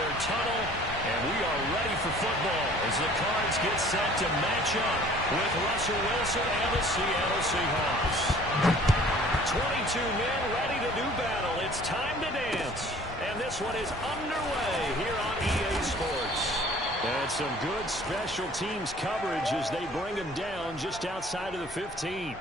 their tunnel, and we are ready for football as the Cards get set to match up with Russell Wilson and the Seattle Seahawks. 22 men ready to do battle. It's time to dance. And this one is underway here on EA Sports. And some good special teams coverage as they bring him down just outside of the 15.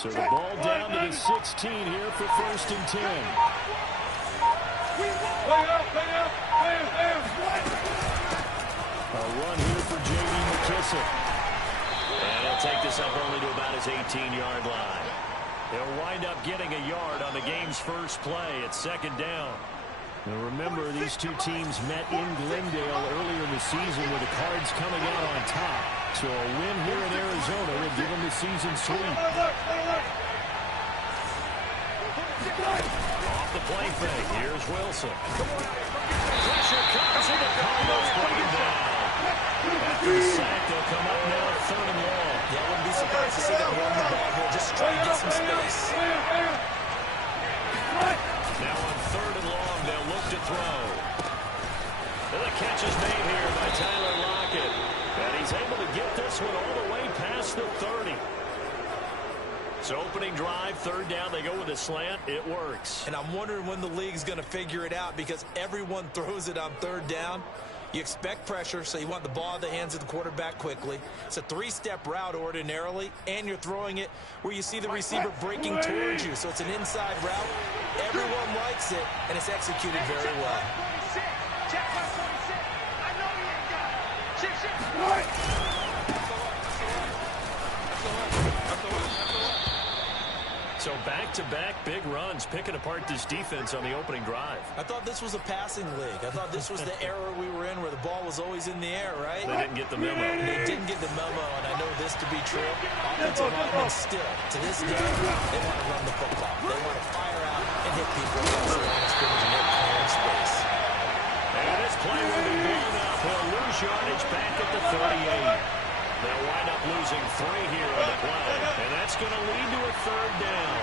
So the ball down to the 16 here for 1st and 10. A run here for J.D. McKissick. And he'll take this up only to about his 18-yard line. He'll wind up getting a yard on the game's first play at 2nd down. Now remember, these two teams met in Glendale earlier in the season with the Cards coming out on top. So a win here in Arizona would give them the season sweep. Off the play fake, here's Wilson. Pressure comes in, the Cardinals bring him down. After the sack, they'll come up now 3rd and long. Yeah, I wouldn't be surprised to see them run the ball here, just try to get some space. Now on 3rd and long, they'll look to throw. And the catch is made here by Tyler Lockett. And he's able to get this one all the way past the 30. So opening drive, 3rd down, they go with a slant. It works. And I'm wondering when the league's going to figure it out because everyone throws it on 3rd down. You expect pressure, so you want the ball in the hands of the quarterback quickly. It's a 3-step route ordinarily, and you're throwing it where you see the receiver breaking towards you. So it's an inside route. Everyone likes it, and it's executed very well. So back-to-back big runs, picking apart this defense on the opening drive. I thought this was a passing league. I thought this was the era we were in where the ball was always in the air, right? They didn't get the memo. They didn't get the memo, and I know this to be true. Offensive linemen still, to this day, they want to run the football. They want to fire out and hit people across the line of scrimmage and hit clear space. And this play will be blown up. He'll lose yardage back at the 38. They'll wind up losing 3 here on the play, and that's going to lead to a 3rd down.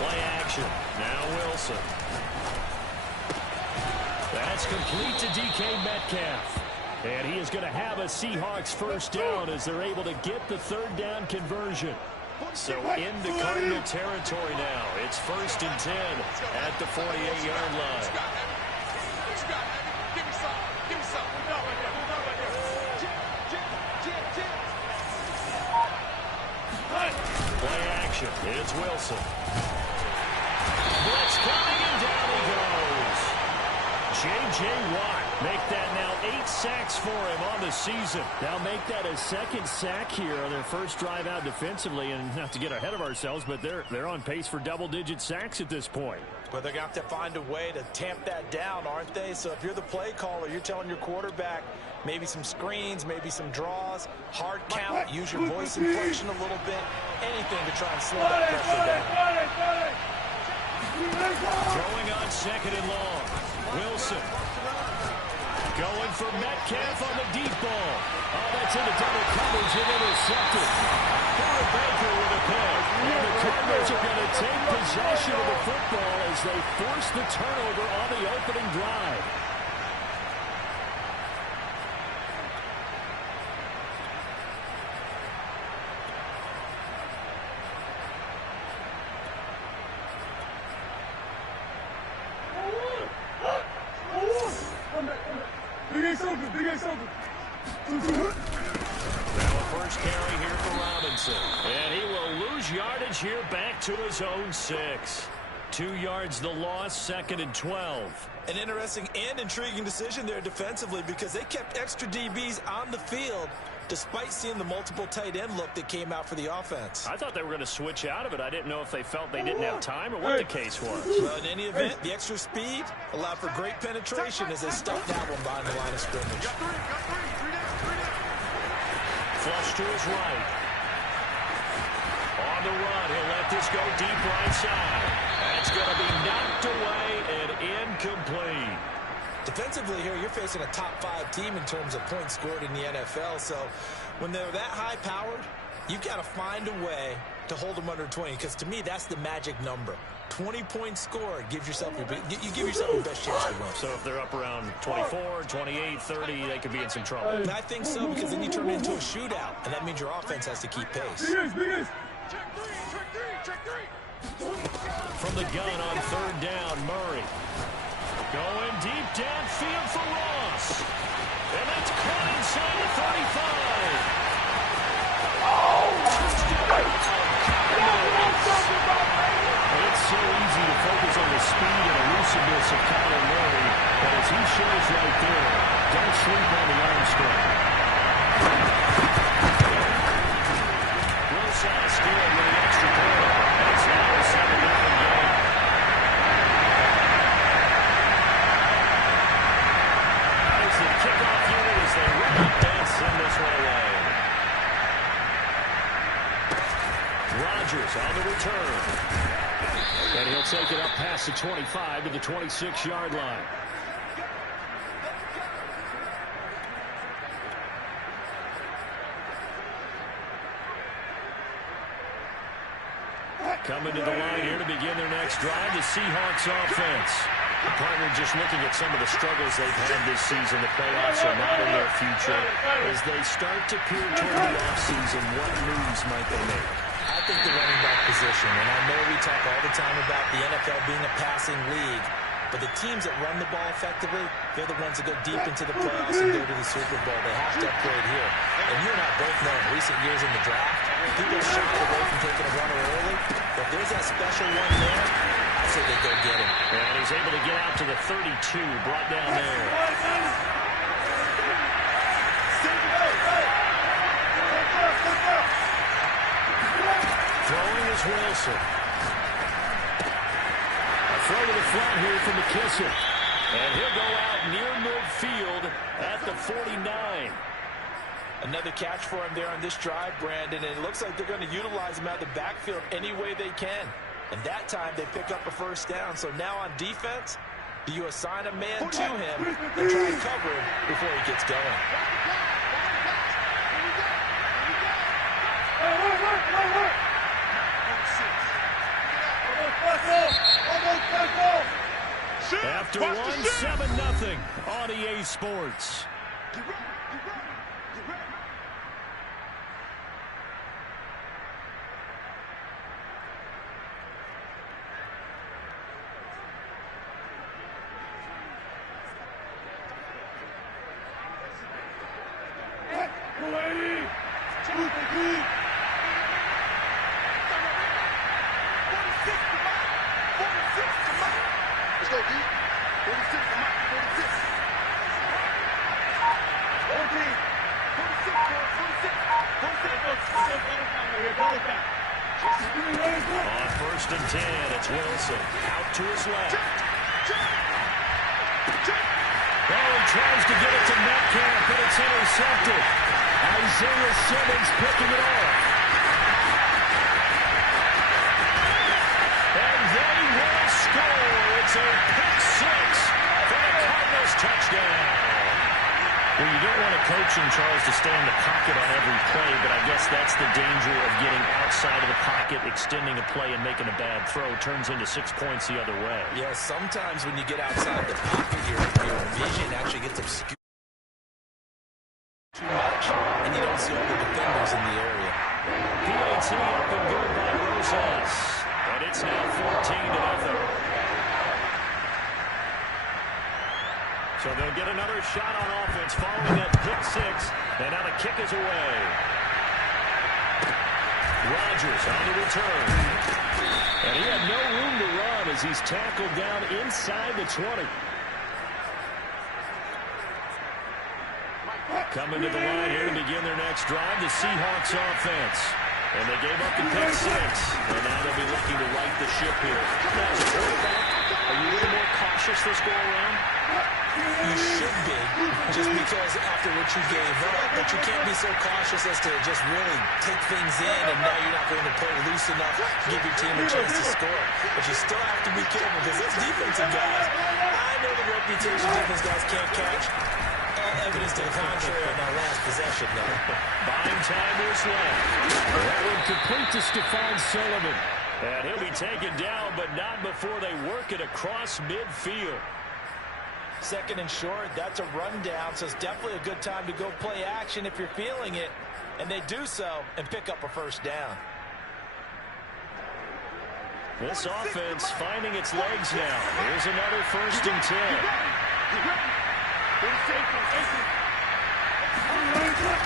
Play action. Now Wilson. That's complete to DK Metcalf. And he is going to have a Seahawks 1st down as they're able to get the 3rd down conversion. So into Cardinal territory now. It's 1st and 10 at the 48-yard line. Play action. It's Wilson. Blitz coming and down he goes. J.J. Watt make that now 8 sacks for him on the season. They'll make that a 2nd sack here on their first drive out defensively. And not to get ahead of ourselves, but they're on pace for double-digit sacks at this point. But they're going to have to find a way to tamp that down, aren't they? So if you're the play caller, you're telling your quarterback maybe some screens, maybe some draws, hard count, use your voice inflection a little bit, anything to try and slow that pressure down. Throwing on 2nd and long. Wilson. Going for Metcalf on the deep ball. Oh, that's into double coverage and intercepted. Corey Baker with a pick. And the Cardinals are going to take possession of the football as they force the turnover on the opening drive. Now a first carry here for Robinson. And he will lose yardage here back to his own 6. 2 yards the loss, 2nd and 12. An interesting and intriguing decision there defensively because they kept extra DBs on the field despite seeing the multiple tight end look that came out for the offense. I thought they were going to switch out of it. I didn't know if they felt they didn't have time or what the case was. Well, in any event, the extra speed allowed for great penetration as they stuffed that one behind the line of scrimmage. Flush to his right. On the run, he'll let this go deep right side. That's going to be knocked away and incomplete. Defensively here, you're facing a top 5 team in terms of points scored in the NFL. So when they're that high-powered, you've got to find a way to hold them under 20. Because to me, that's the magic number. 20 points scored gives yourself you give yourself your best chance to win. So if they're up around 24, 28, 30, they could be in some trouble. And I think so, because then you turn it into a shootout, and that means your offense has to keep pace. From the gun on third down, Murray. Going deep downfield for Ross. And that's caught inside the 35. It's so easy to focus on the speed and elusiveness of Kyler Murray, but as he shows right there, don't sleep on the arm strength. Rosas good with the extra point. And it's now a 7-0 game. As the kickoff unit as they run up and send this one away. Rodgers on the return. And he'll take it up past the 25 to the 26-yard line. Coming to the line here to begin their next drive, the Seahawks offense. The partner just looking at some of the struggles they've had this season. The playoffs are not in their future. As they start to peer toward the offseason, what moves might they make? I think the running back position, and I know we talk all the time about the NFL being a passing league, but the teams that run the ball effectively, they're the ones that go deep into the playoffs and go to the Super Bowl. They have to upgrade here. And you and I both know in recent years in the draft, people shied away from taking a runner early. But if there's that special one there, I say they go get him. And he's able to get out to the 32, brought down there. Throwing is Wilson. A throw to the front here from McKissick. And he'll go out near midfield at the 49. Another catch for him there on this drive, Brandon, and it looks like they're going to utilize him out of the backfield any way they can. And that time they pick up a first down. So now on defense, do you assign a man to him and try and cover him before he gets going? After one, 7-0 on EA Sports. Let's go, D. 46 to Mike. 46. 14. 46. On first and 10, it's Wilson. Out to his left. Oh, he tries to get it to Metcalf, but it's intercepted. Isaiah Simmons picking it off. And they will score. It's a pick six for the Cardinals touchdown. Well, you don't want a coach in Charles to stay in the pocket on every play, but I guess that's the danger of getting outside of the pocket, extending a play and making a bad throw. Turns into 6 points the other way. Yeah, sometimes when you get outside the pocket, your vision actually gets obscured too much, and you don't see all the defenders in the area. PAT up and good by Rosas. And it's now 14-0. So they'll get another shot on offense following that pick six. And now the kick is away. Rodgers on the return. And he had no room to run as he's tackled down inside the 20. Coming to the line here to begin their next drive, the Seahawks offense. And they gave up the pick six. And now they'll be looking to right the ship here. Now, as a quarterback, are you a little more cautious this go around? You should be, just because after what you gave up, but you can't be so cautious as to just really take things in, and now you're not going to play loose enough to give your team a chance to score. But you still have to be careful, because those defensive guys, I know the reputation defense guys can't catch. All evidence to the contrary on that last possession, though. Buying time is left. That one complete to Stephon Sullivan. And he'll be taken down, but not before they work it across midfield. Second and short, that's a rundown, so it's definitely a good time to go play action if you're feeling it. And they do so and pick up a first down. This offense finding its legs now. Here's another 1st and 10.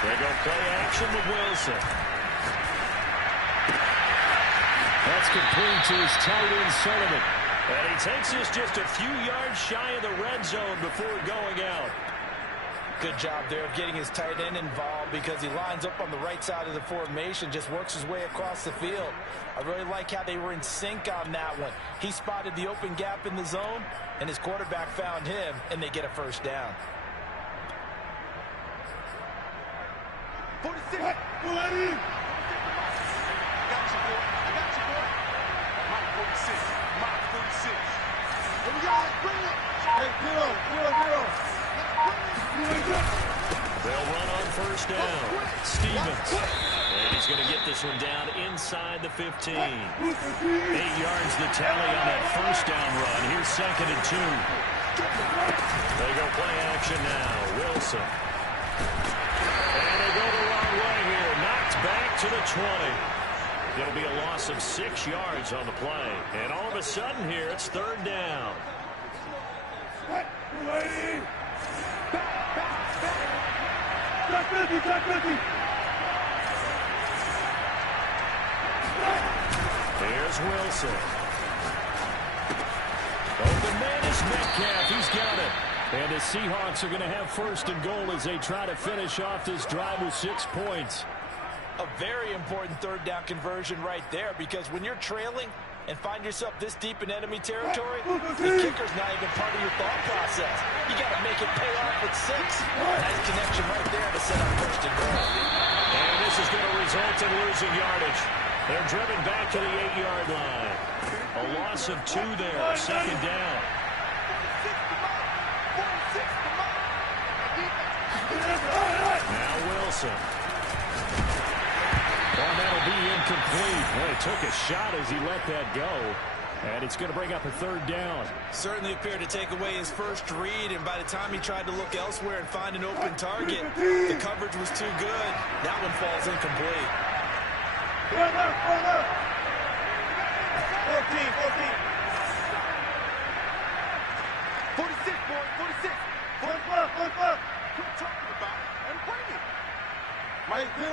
They go play action with Wilson. That's complete to his tight end, Sullivan. And he takes this just a few yards shy of the red zone before going out. Good job there of getting his tight end involved, because he lines up on the right side of the formation, just works his way across the field. I really like how they were in sync on that one. He spotted the open gap in the zone, and his quarterback found him, and they get a first down. 46. I got you, boy. Mike 46. Mike 46. Here we go. Bring it. Hey, zero. They'll run on 1st down. Stevens. And he's going to get this one down inside the 15. 8 yards the tally on that 1st down run. Here's 2nd and 2. They go play action now. Wilson. And they go the wrong way here. Knocked back to the 20. It'll be a loss of 6 yards on the play. And all of a sudden here, it's 3rd down. Here's Wilson. Open man is Metcalf. He's got it. And the Seahawks are going to have 1st and goal as they try to finish off this drive with 6 points. A very important 3rd down conversion right there, because when you're trailing and find yourself this deep in enemy territory, the kicker's not even part of your thought process. You got to make it pay off with 6. Nice connection right there to set up 1st and goal. And this is going to result in losing yardage. They're driven back to the 8-yard line. A loss of 2 there, 2nd down. Now Wilson. Well, that'll be incomplete. Well, he took a shot as he let that go. And it's going to bring up a 3rd down. Certainly appeared to take away his first read, and by the time he tried to look elsewhere and find an open target, the coverage was too good. That one falls incomplete. 14. 14. Boy, 46. 45. What you talking about? And bring it. Mike, 0.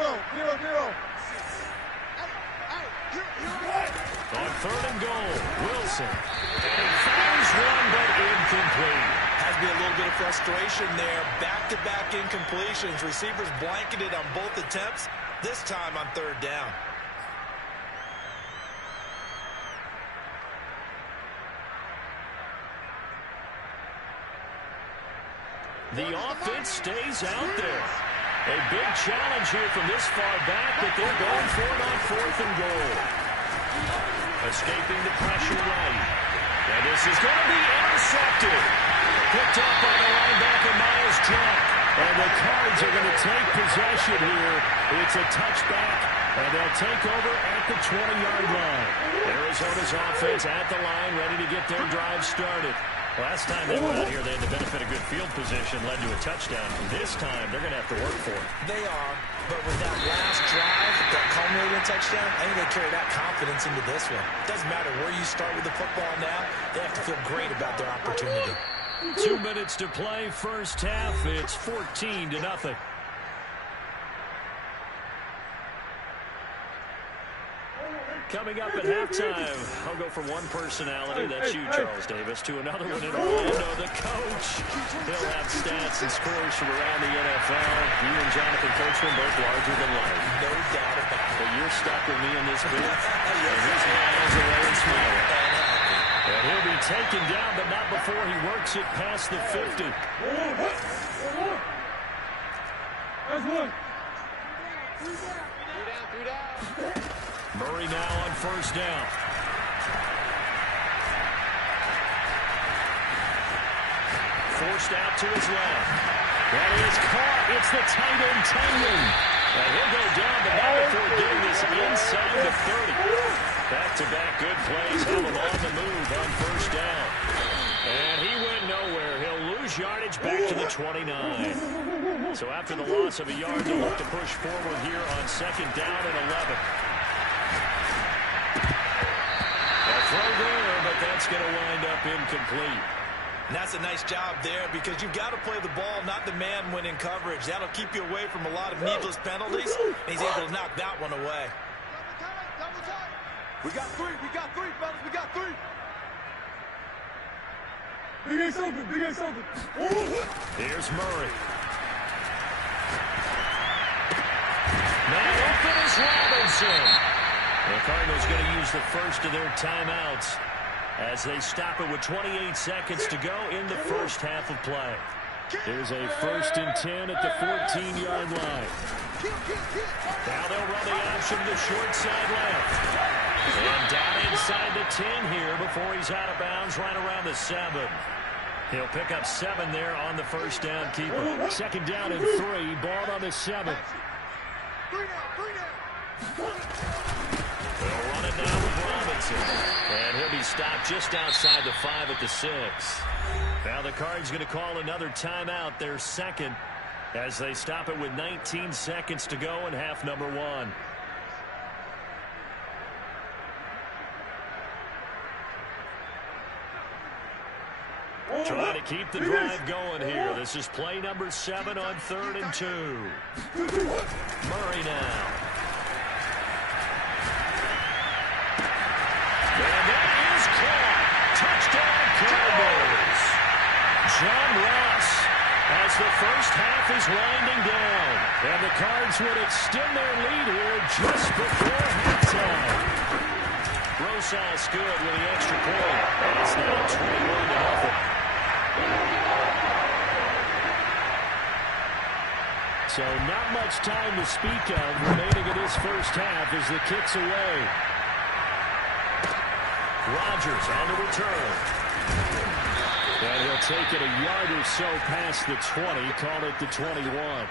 On 3rd and goal, Wilson. And fires one, but incomplete. Has to be a little bit of frustration there. Back-to-back incompletions. Receivers blanketed on both attempts, this time on 3rd down. The offense stays out there. A big challenge here from this far back, but they're going for it on 4th and goal. Escaping the pressure right. And this is going to be intercepted. Picked up by the linebacker, Miles Jack. And the Cards are going to take possession here. It's a touchback, and they'll take over at the 20-yard line. Arizona's offense at the line, ready to get their drive started. Last time they were out here, they had the benefit of good field position, led to a touchdown. This time, they're going to have to work for it. They are, but with that last drive, that culminating touchdown, I think they carry that confidence into this one. Doesn't matter where you start with the football now, they have to feel great about their opportunity. 2 minutes to play, first half. It's 14-0. Coming up at halftime, I'll go from one personality, that's you, Charles Davis, to another one in Orlando, the coach. He'll have stats and scores from around the NFL. You and Jonathan Coachman both larger than life. No doubt about it. But you're stuck with me in this booth, and he's miles away and smiling. And he'll be taken down, but not before he works it past the 50. That's one. Murray now on first down. Forced out to his left. That is caught. It's the tight end, Tanyan. And he'll go down, but not before getting this inside the 30. Back-to-back good plays have him on the move on first down. And he went nowhere. He'll lose yardage back to the 29. So after the loss of a yard, they'll look to push forward here on second down and 11. A throw there, but that's going to wind up incomplete. And that's a nice job there because you've got to play the ball, not the man when in coverage. That'll keep you away from a lot of needless penalties. And he's able to knock that one away. Double time. We got three, fellas. We got three. Big A's open. Here's Murray. Now open is Robinson. The Cardinals going to use the first of their timeouts as they stop it with 28 seconds to go in the first half of play. Here's a 1st and 10 at the 14-yard line. Now they'll run the option to the short side left. And down inside the 10 here before he's out of bounds right around the 7. He'll pick up 7 there on the first down keeper. Second down and 3. Ball on the 7. They'll run it now with Robinson. And he'll be stopped just outside the 5 at the 6. Now the Cards going to call another timeout, their second, as they stop it with 19 seconds to go in half number 1. Trying to keep the drive going here. This is play number 7 on 3rd and 2. Murray now. And that is caught. Touchdown Cardinals. John Ross as the first half is winding down. And the Cards would extend their lead here just before halftime. Rosas good with the extra point. It's now 21-0. So not much time to speak of remaining in this first half as the kick's away. Rodgers on the return. And he'll take it a yard or so past the 20, call it the 21.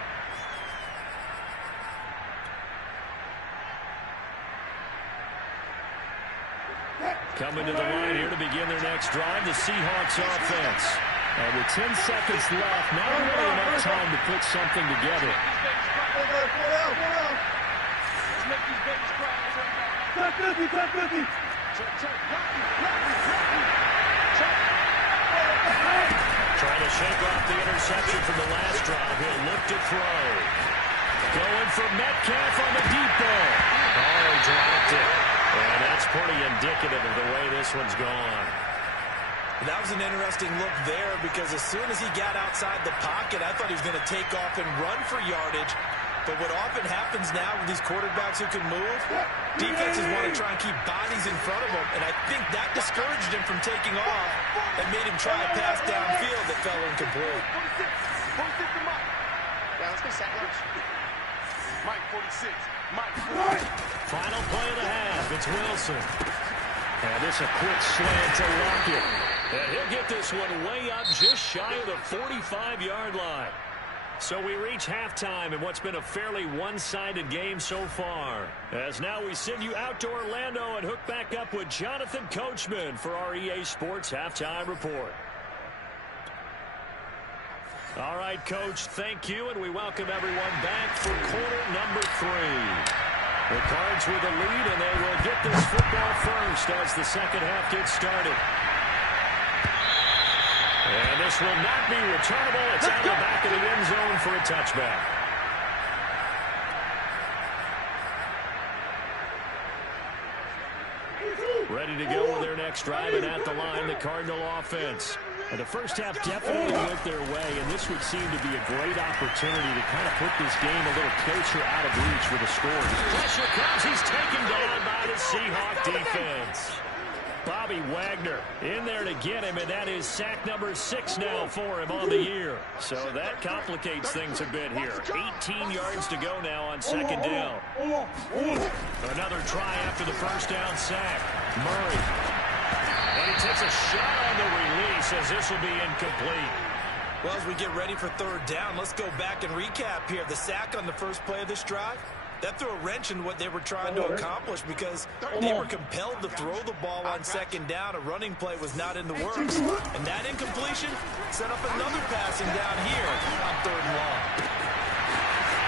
Coming to the line here to begin their next drive, the Seahawks offense. And with 10 seconds left, not really enough time to put something together. Trying to shake off the interception from the last drive. He'll look to throw. Going for Metcalf on the deep ball. Oh, he dropped it. And that's pretty indicative of the way this one's gone. That was an interesting look there because as soon as he got outside the pocket, I thought he was going to take off and run for yardage. But what often happens now with these quarterbacks who can move, defenses want to try and keep bodies in front of them. And I think that discouraged him from taking off and made him try a pass downfield that fell incomplete. Yeah, let's go second. Mike 46. Mike. Final play of the half. It's Wilson. And this a quick slant to Lockett. And he'll get this one way up just shy of the 45-yard line. So we reach halftime in what's been a fairly one-sided game so far. As now we send you out to Orlando and hook back up with Jonathan Coachman for our EA Sports Halftime Report. All right, Coach, thank you, and we welcome everyone back for quarter number 3. The Cards with the lead, and they will get this football first as the second half gets started. And this will not be returnable. It's out the back of the end zone for a touchback. ready to go with their next drive, and at the line, the Cardinal offense. And the first half definitely went their way, and this would seem to be a great opportunity to kind of put this game a little closer out of reach with a score. Pressure comes. He's taken down by the Seahawk defense. Bobby Wagner in there to get him, and that is sack number 6 now for him on the year. So that complicates things a bit here. 18 yards to go now on second down. Another try after the first down sack. Murray. And he takes a shot on the release as this will be incomplete. Well, as we get ready for third down, let's go back and recap here. The sack on the first play of this drive, that threw a wrench in what they were trying to accomplish because they were compelled to throw the ball on second down. A running play was not in the works. And that incompletion set up another passing down here on third and long.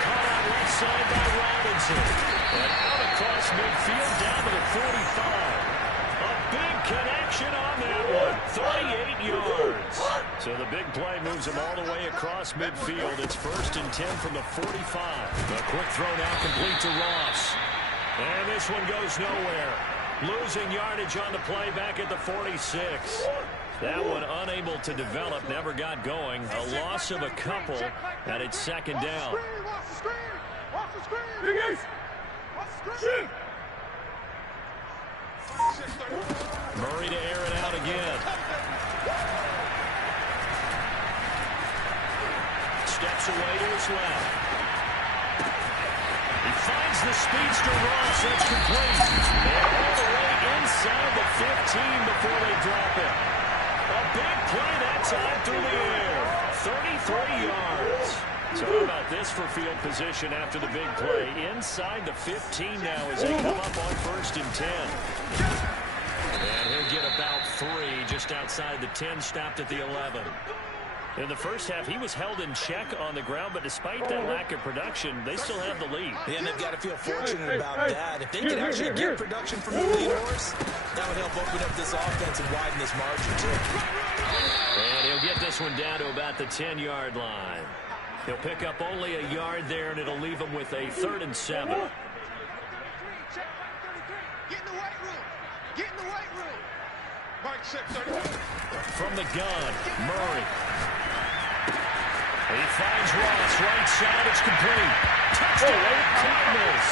Caught out left side by Robinson. And out across midfield down to the 45. A big connection on that one. 38 yards. So the big play moves him all the way across midfield. It's 1st and 10 from the 45. A quick throw now complete to Ross. And this one goes nowhere. Losing yardage on the play back at the 46. That one unable to develop, never got going. A loss of a couple, and it's second down. Murray to air it out again. Steps away to his left. He finds the speedster Ross. That's complete. And all the way inside the 15 before they drop it. A big play that time through the air. 33 yards. So how about this for field position after the big play? Inside the 15 now as they come up on 1st and 10. And he'll get about 3 just outside the 10, stopped at the 11. In the first half, he was held in check on the ground, but despite that lack of production, they still have the lead. Yeah, and they've got to feel fortunate about that. If they could actually get production from the lead horse, that would help open up this offense and widen this margin, too. And he'll get this one down to about the 10-yard line. He'll pick up only a yard there, and it'll leave him with a 3rd and 7. Get in the weight room. Get in the weight room. Mike, check 32. From the gun, Murray. He finds Ross, right side, it's complete. Touchdown, Cardinals.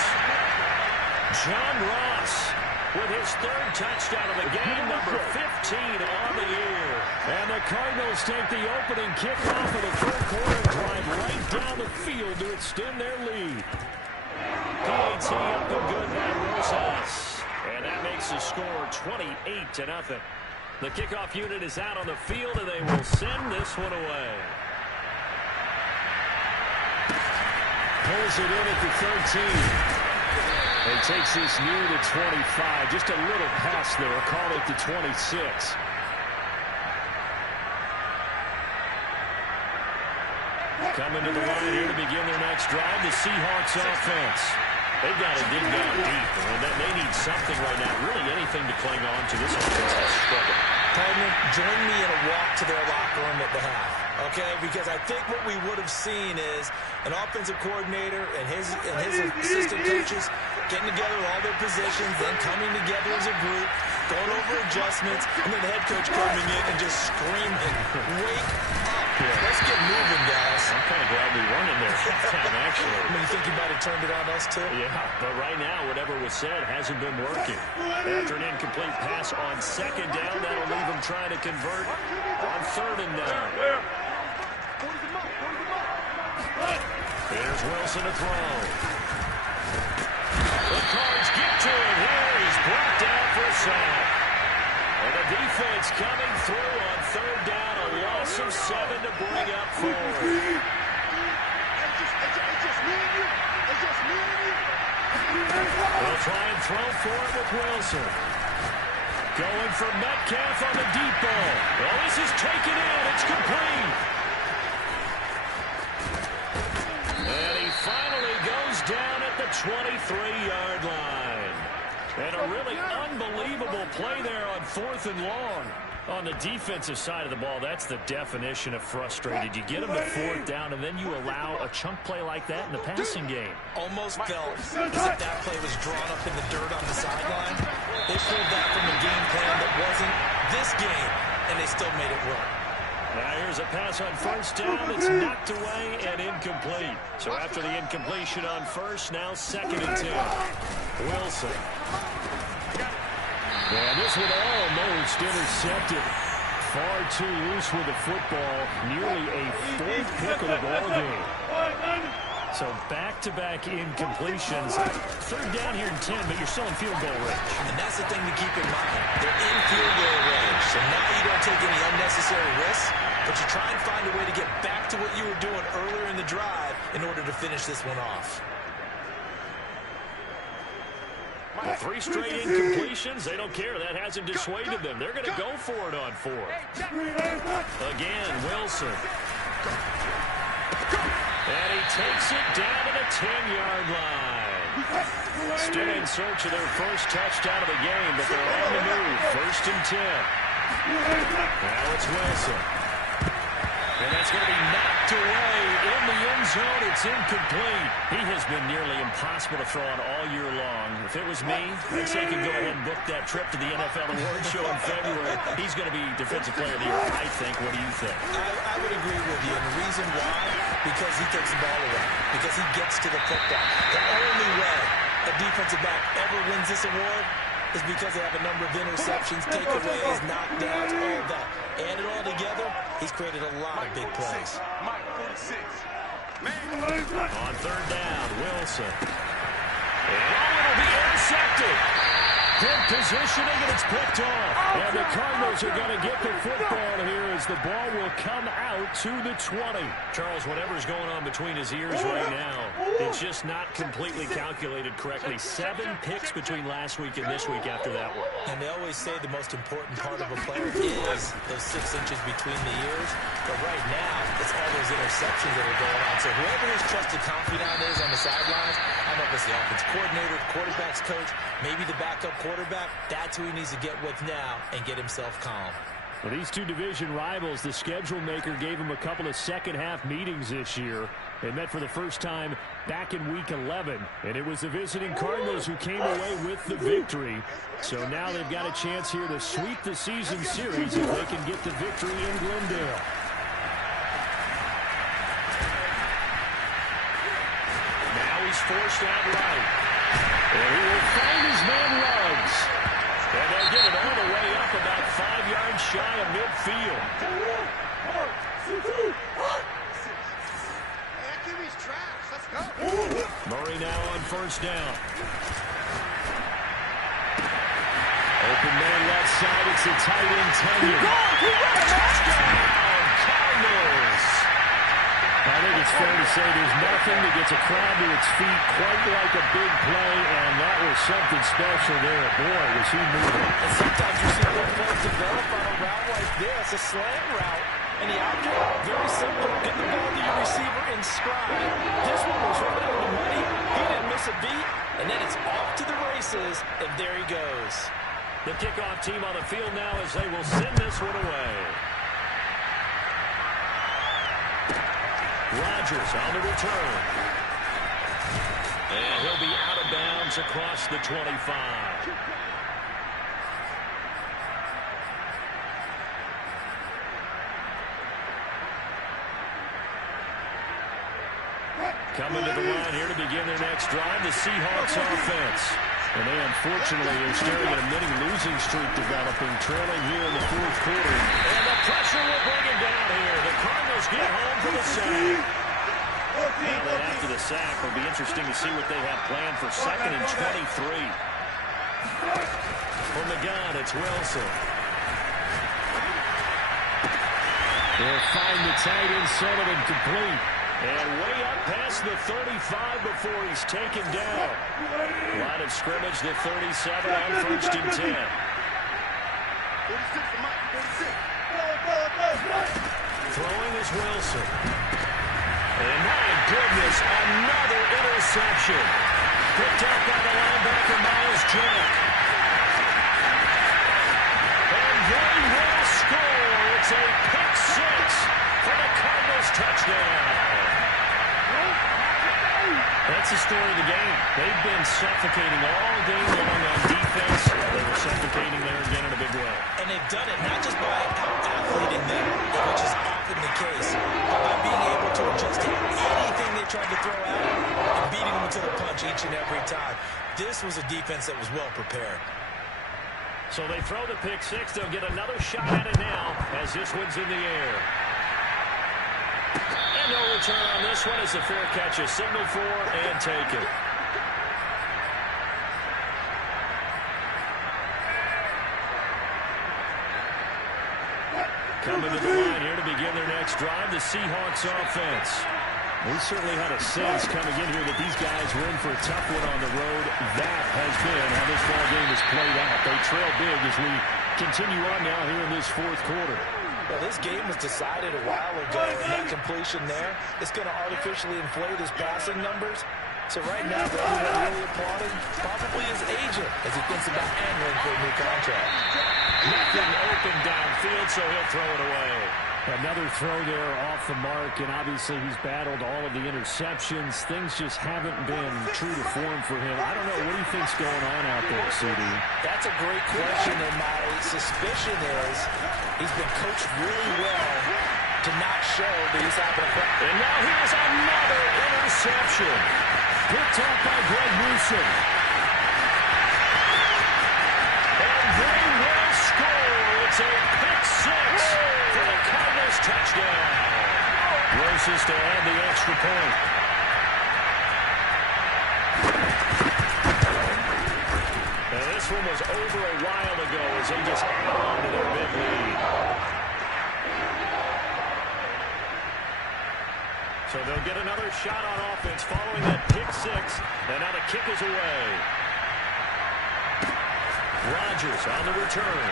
John Ross with his 3rd touchdown of the game, number 15 on the year. And the Cardinals take the opening kickoff of the 3rd quarter, drive right down the field to extend their lead. PAT up and good by Rosas. And that makes the score 28-0. The kickoff unit is out on the field, and they will send this one away. Pulls it in at the 13. He takes this near the 25. Just a little pass there. Call it the 26. Coming to the line here to begin their next drive, the Seahawks offense. They've got to dig down deep, and they need something right now. Really anything to cling on to. This offense has struggled. Partner, join me in a walk to their locker room at the half, okay? Because I think what we would have seen is an offensive coordinator and his assistant coaches getting together all their positions, then coming together as a group, going over adjustments, and then the head coach coming in and just screaming, wake up. Yeah. Let's get moving, guys. I'm kind of glad we weren't in there halftime, actually. I mean, you think you might have turned it on us, too? Yeah, but right now, whatever was said hasn't been working. After an incomplete pass on second down, that'll leave them trying to convert on 3rd and 9. Here's Wilson to throw. The Cards get to him here. He's brought down for a sack. And the defense coming through on 3rd down. A loss of 7 to bring up 4. It's just me and you. It's just me and you. They'll try and throw for it with Wilson. Going for Metcalf on the deep ball. Well, this is taken in. It's complete. And he finally goes down at the 23-yard line. And a really unbelievable play there on 4th and long. On the defensive side of the ball, that's the definition of frustrated. You get them to 4th down, and then you allow a chunk play like that in the passing game. Almost felt as if that play was drawn up in the dirt on the sideline. They pulled that from a game plan that wasn't this game, and they still made it work. Now here's a pass on first down. It's knocked away and incomplete. So after the incompletion on first, now 2nd and 10. Wilson. And this one almost intercepted. Far too loose with the football. Nearly a 4th pick of the ball game. So back-to-back incompletions. 3rd down here in 10, but you're still in field goal range. And that's the thing to keep in mind. They're in field goal range. So now you don't take any unnecessary risks, but you try and find a way to get back to what you were doing earlier in the drive in order to finish this one off. With 3 straight incompletions, they don't care. That hasn't dissuaded them. They're going to go for it on 4th. Again, Wilson. And he takes it down to the 10-yard line. Still in search of their first touchdown of the game, but they're on the move. 1st and 10. Now it's Wilson. And that's going to be knocked away in the end zone. It's incomplete. He has been nearly impossible to throw on all year long. If it was me, I'd say he could go ahead and book that trip to the NFL Awards Show in February. He's going to be Defensive Player of the Year, I think. What do you think? I would agree with you. And the reason why, because he takes the ball away. Because he gets to the football. The only way a defensive back ever wins this award is because they have a number of interceptions, takeaways, knockdowns, all of that. Add it all together, he's created a lot of big plays. On 3rd down, Wilson. And it'll be intercepted. Good positioning, and it's picked off. And the Cardinals are going to get the football here as the ball will come out to the 20. Charles, whatever's going on between his ears right now, it's just not completely calculated correctly. 7 picks between last week and this week after that one. And they always say the most important part of a player is those 6 inches between the ears. But right now, it's all those interceptions that are going on. So whoever his trusted confidant is on the sidelines, I don't know if it's the offense coordinator, quarterback's coach, maybe the backup quarterback, that's who he needs to get with now and get himself calm. Well, these two division rivals, the schedule maker gave him a couple of second-half meetings this year. They met for the first time back in Week 11, and it was the visiting Cardinals who came away with the victory. So now they've got a chance here to sweep the season series if they can get the victory in Glendale. Now he's forced out right. And he will find his man Ruggs. And they'll get it all the way up about 5 yards shy of midfield. Murray now on 1st down. Open man left side. It's a tight end Tenyon. Touchdown, Cardinals. I think it's fair to say there's nothing that gets a crowd to its feet quite like a big play, and that was something special there. Boy, was he moving. And sometimes you see little plays develop on a route like this, a slant route, and the object, very simple, get the ball to your receiver in stride. This one was right on the money. He didn't miss a beat, and then it's off to the races, and there he goes. The kickoff team on the field now as they will send this one away. Rodgers on the return. And he'll be out of bounds across the 25. Coming to the line here to begin their next drive, the Seahawks offense. And they unfortunately are staring at a mini losing streak developing, trailing here in the 4th quarter. And the pressure will bring it down here. The Cardinals get home for the sack. Now that after the sack, it'll be interesting to see what they have planned for 2nd and 23. From the gun, it's Wilson. They'll find the tight end Sullivan complete. And way up past the 35 before he's taken down. Line of scrimmage, the 37 on 1st and 10. Throwing is Wilson. And my goodness, another interception. Picked up by the linebacker, Miles Jack. And they will score. It's a pick 6 for the Cardinals touchdown. That's the story of the game. They've been suffocating all game long on defense. They were suffocating there again in a big way. And they've done it not just by out-athleting them, which is often the case, but by being able to adjust to anything they tried to throw out and beating them to the punch each and every time. This was a defense that was well prepared. So they throw the pick six. They'll get another shot at it now as this one's in the air. And no return on this one as a fair catch. A signal for and take it. Coming to the line here to begin their next drive, the Seahawks offense. We certainly had a sense coming in here that these guys were in for a tough one on the road. That has been how this ball game has played out. They trail big as we continue on now here in this fourth quarter. Well, this game was decided a while ago, and that completion there is going to artificially inflate his passing numbers. So right now, the only one really applauding probably his agent as he thinks about angling for a new contract. Nothing open downfield, so he'll throw it away. Another throw there off the mark, and obviously he's battled all of the interceptions. Things just haven't been true to form for him. I don't know. What do you think's going on out there, CD? That's a great question, and my suspicion is he's been coached really well to not show that he's having a problem. And now here's another interception. Picked off by Greg Newsom. And they will score. It's a pick six for the Cardinals touchdown. Races to add the extra point. And this one was over a while ago as they just add on to their big lead. So they'll get another shot on offense following that pick six. And now the kick is away. Rodgers on the return.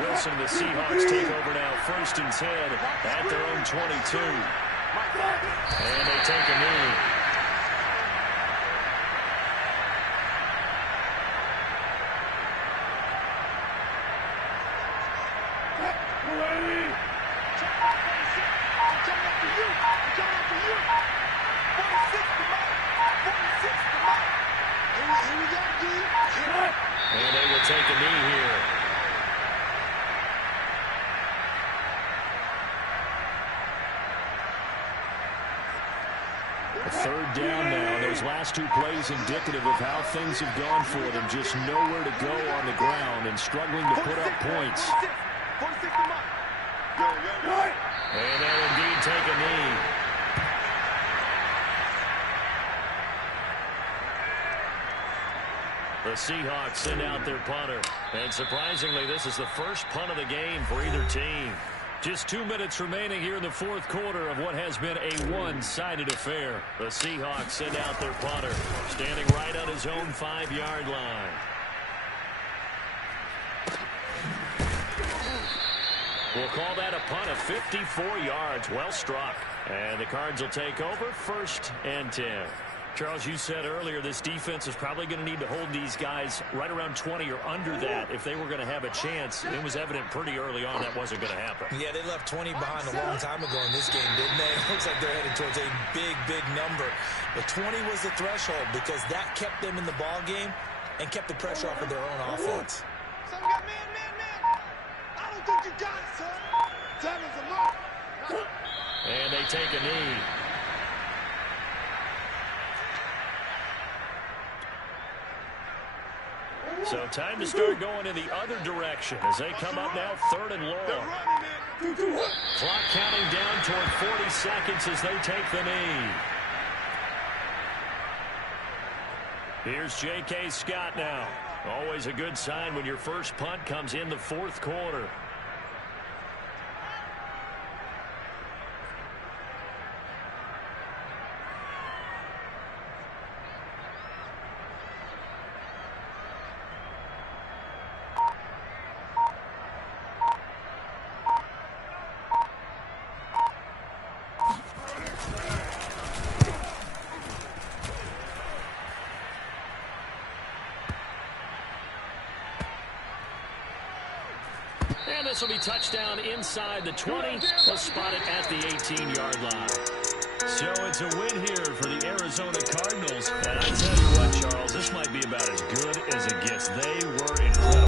Wilson, the Seahawks take over now, 1st and 10 at their own 22. And they take a knee. And they will take a knee here. A 3rd down now. Those last 2 plays indicative of how things have gone for them. Just nowhere to go on the ground and struggling to put up points. And they'll indeed take a knee. The Seahawks send out their punter. And surprisingly, this is the first punt of the game for either team. Just 2 minutes remaining here in the fourth quarter of what has been a one-sided affair. The Seahawks send out their punter, standing right on his own 5-yard line. We'll call that a punt of 54 yards. Well struck. And the Cards will take over, 1st and 10. Charles, you said earlier this defense is probably going to need to hold these guys right around 20 or under that if they were going to have a chance. It was evident pretty early on that wasn't going to happen. Yeah, they left 20 behind a long time ago in this game, didn't they? It looks like they're headed towards a big, big number. But 20 was the threshold because that kept them in the ball game and kept the pressure off of their own offense. Son, we got man. I don't think you got it, son. Time is a mark. And they take a knee. So time to start going in the other direction as they come up now 3rd and long. Clock counting down toward 40 seconds as they take the knee. Here's J.K. Scott now. Always a good sign when your first punt comes in the fourth quarter. This will be touchdown inside the 20. They'll spot it at the 18-yard line. So it's a win here for the Arizona Cardinals. And I tell you what, Charles, this might be about as good as it gets. They were incredible.